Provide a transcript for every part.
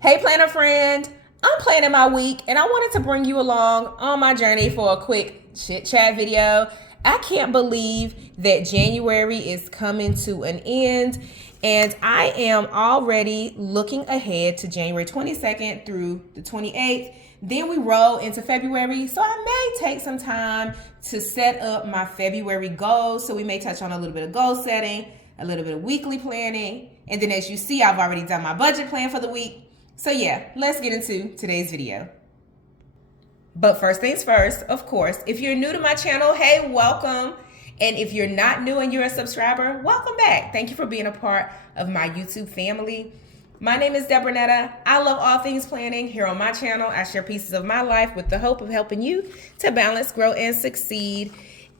Hey, planner friend. I'm planning my week and I wanted to bring you along on my journey for a quick chit chat video. I can't believe that January is coming to an end, and I am already looking ahead to January 22nd through the 28th. Then we roll into February, so I may take some time to set up my February goals. So we may touch on a little bit of goal setting, a little bit of weekly planning, and then as you see, I've already done my budget plan for the week. So yeah, let's get into today's video. But first things first, of course, if you're new to my channel, hey, welcome. And if you're not new and you're a subscriber, welcome back. Thank you for being a part of my YouTube family. My name is Deborah Netta. I love all things planning. Here on my channel, I share pieces of my life with the hope of helping you to balance, grow, and succeed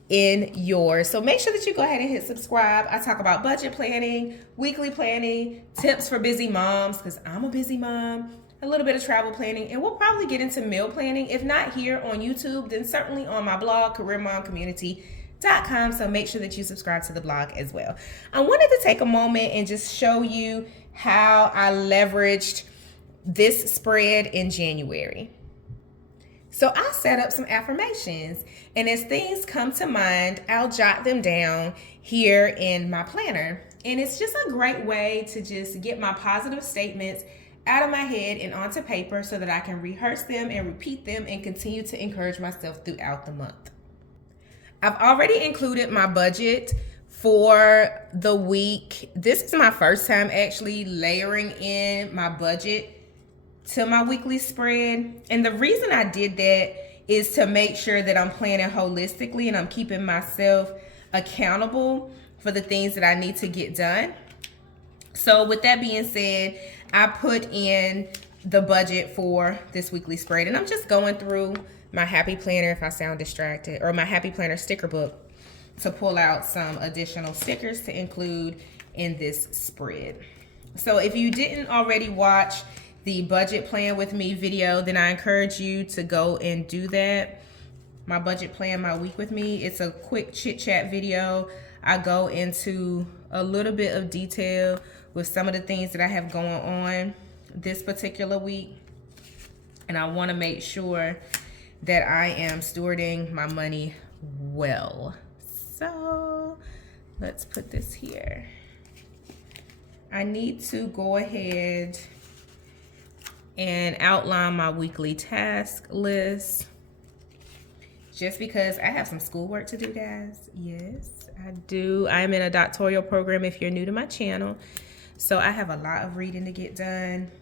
in yours. So make sure that you go ahead and hit subscribe. I talk about budget planning, weekly planning, tips for busy moms, because I'm a busy mom, a little bit of travel planning, and we'll probably get into meal planning. If not here on YouTube, then certainly on my blog, careermomcommunity.com. So make sure that you subscribe to the blog as well. I wanted to take a moment and just show you how I leveraged this spread in January. So I set up some affirmations, and as things come to mind, I'll jot them down here in my planner. And it's just a great way to just get my positive statements out of my head and onto paper so that I can rehearse them and repeat them and continue to encourage myself throughout the month. I've already included my budget for the week. This is my first time actually layering in my budget to my weekly spread. And the reason I did that is to make sure that I'm planning holistically and I'm keeping myself accountable for the things that I need to get done. So with that being said, I put in the budget for this weekly spread, and I'm just going through my Happy Planner if I sound distracted, or my Happy Planner sticker book to pull out some additional stickers to include in this spread. So if you didn't already watch the budget plan with me video, then I encourage you to go and do that. My budget plan, my week with me. It's a quick chit chat video. I go into a little bit of detail with some of the things that I have going on this particular week. And I want to make sure that I am stewarding my money well. So let's put this here. I need to go ahead and outline my weekly task list, just because I have some schoolwork to do, guys. Yes, I do. I'm in a doctoral program if you're new to my channel. So I have a lot of reading to get done.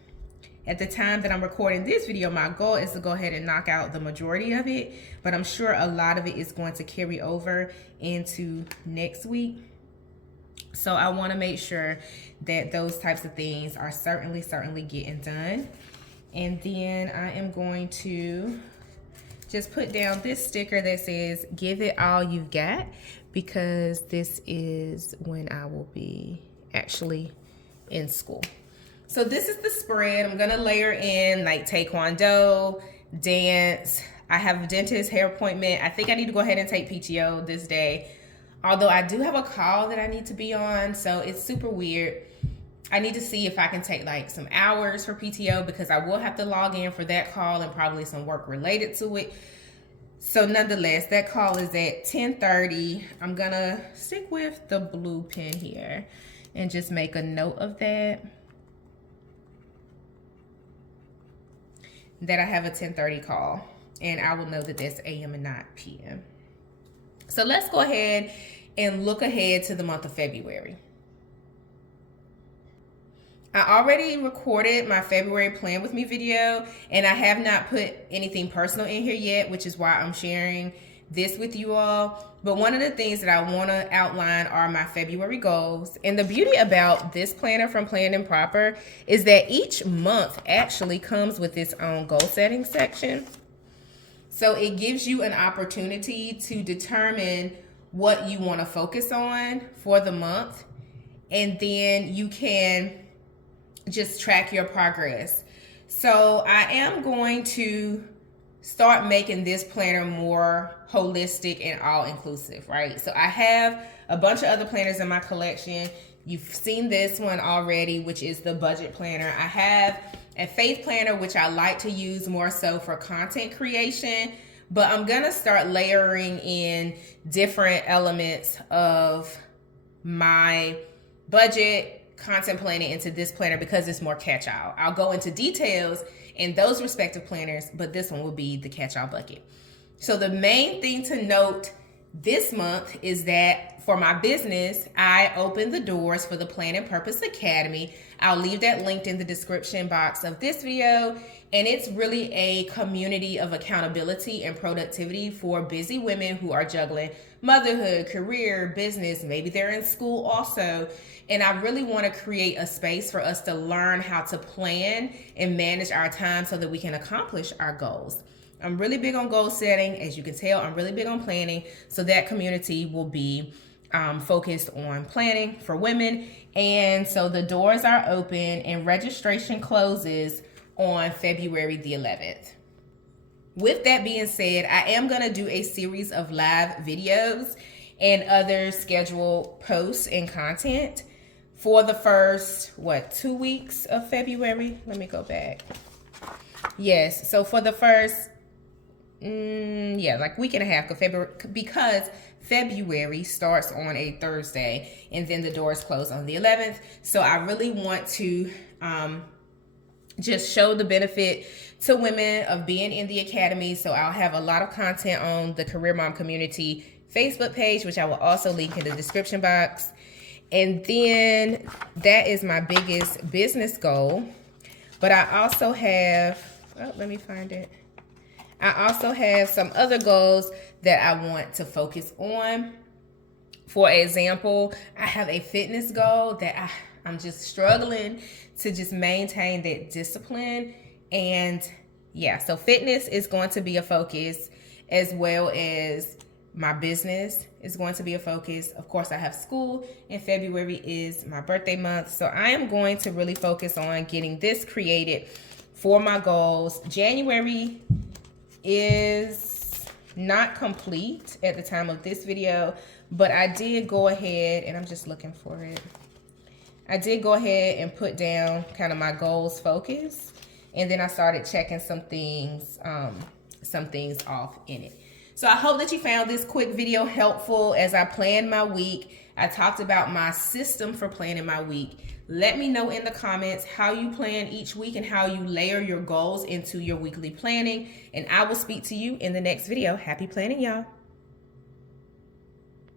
At the time that I'm recording this video, my goal is to go ahead and knock out the majority of it, but I'm sure a lot of it is going to carry over into next week. So I want to make sure that those types of things are certainly getting done. And then I am going to just put down this sticker that says, give it all you've got, because this is when I will be actually in school. So this is the spread. I'm gonna layer in like taekwondo, dance. I have a dentist hair appointment. I think I need to go ahead and take PTO this day. Although I do have a call that I need to be on, so it's super weird. I need to see if I can take like some hours for PTO, because I will have to log in for that call and probably some work related to it. So nonetheless, that call is at 10:30. I'm gonna stick with the blue pen here and just make a note of that I have a 10:30 call, and I will know that that's AM and not PM. So let's go ahead and look ahead to the month of February. I already recorded my February plan with me video, and I have not put anything personal in here yet, which is why I'm sharing this with you all. But one of the things that I want to outline are my February goals. And the beauty about this planner from Planned and Proper is that each month actually comes with its own goal setting section. So it gives you an opportunity to determine what you want to focus on for the month, and then you can just track your progress. So I am going to start making this planner more holistic and all-inclusive, right? So I have a bunch of other planners in my collection. You've seen this one already, which is the budget planner. I have a faith planner, which I like to use more so for content creation, but I'm gonna start layering in different elements of my budget content planning into this planner because it's more catch-all. I'll go into details in those respective planners, but this one will be the catch-all bucket. So the main thing to note this month is that for my business, I opened the doors for the Plan and Purpose Academy. I'll leave that linked in the description box of this video. And it's really a community of accountability and productivity for busy women who are juggling motherhood, career, business. Maybe they're in school also. And I really want to create a space for us to learn how to plan and manage our time so that we can accomplish our goals. I'm really big on goal setting. As you can tell, I'm really big on planning. So that community will be focused on planning for women. And so the doors are open and registration closes on February the 11th. With that being said, I am going to do a series of live videos and other scheduled posts and content for the first, 2 weeks of February? Let me go back. Yes, so for the first, week and a half of February, because February starts on a Thursday and then the doors close on the 11th. So I really want to just show the benefit to women of being in the academy. So I'll have a lot of content on the Career Mom Community Facebook page, which I will also link in the description box. And then that is my biggest business goal. But I also have, let me find it. I also have some other goals that I want to focus on. For example, I have a fitness goal that I'm just struggling to just maintain that discipline. And yeah, so fitness is going to be a focus, as well as my business is going to be a focus. Of course, I have school, and February is my birthday month. So I am going to really focus on getting this created for my goals. January is not complete at the time of this video, but I did go ahead, and I'm just looking for it. I did go ahead and put down kind of my goals focus, and then I started checking some things off in it. So I hope that you found this quick video helpful as I planned my week. I talked about my system for planning my week. Let me know in the comments how you plan each week and how you layer your goals into your weekly planning. And I will speak to you in the next video. Happy planning, y'all.